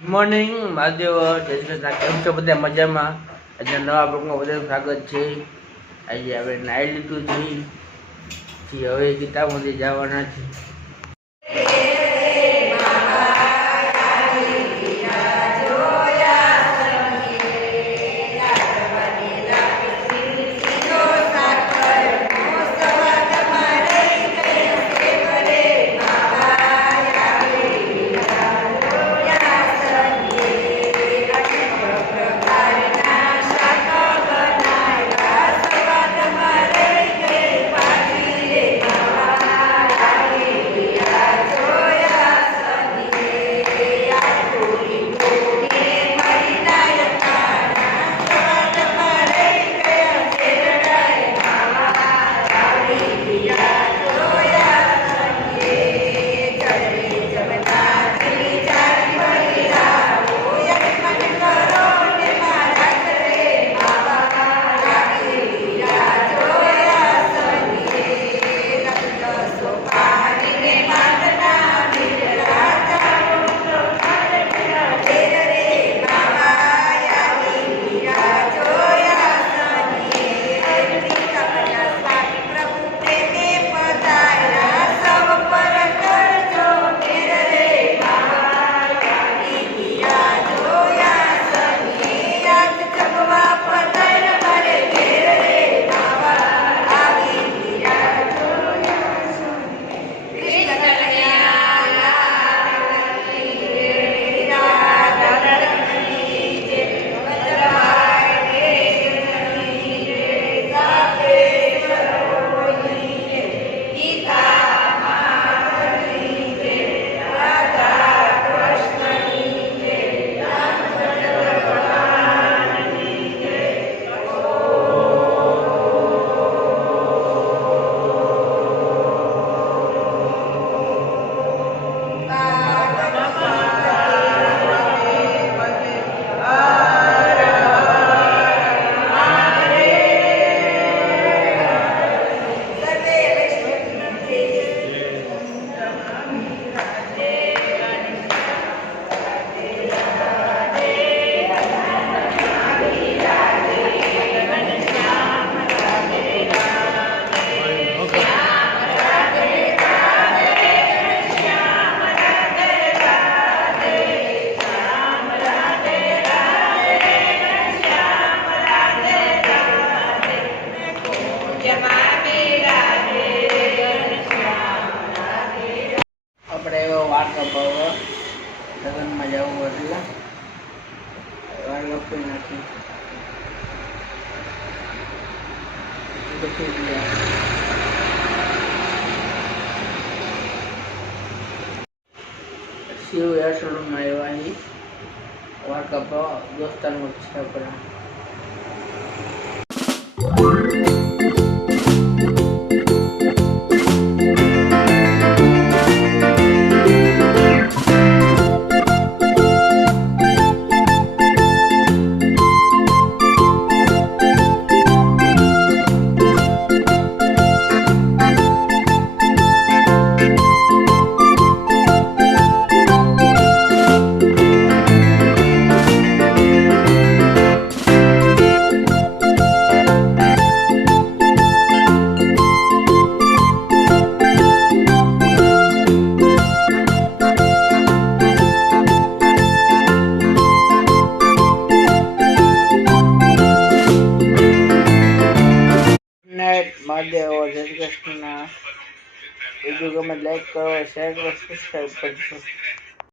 Good morning Mahadev, જય શ્રી કૃષ્ણ. કેમ છો બધા? મજામાં? આજે નવા બ્લોગમાં બધાનું સ્વાગત છે. આજે આપણે નાઈ લીધું છે, હવે ગીતામાંથી જવાના છે. આપણે એવો વાર કપાવવા લગ્નમાં જવું એટલે વાર કપી નાખી શિવ હેર સલૂનમાં આવ્યા વાર કપાવવા દોસ્તારનું છે આપણા. મહાદેવ, જય શ્રી કૃષ્ણ. વિડીયો ગમે લાઈક કરો, શેર કરો, સબસ્ક્રાઈબ કરજો.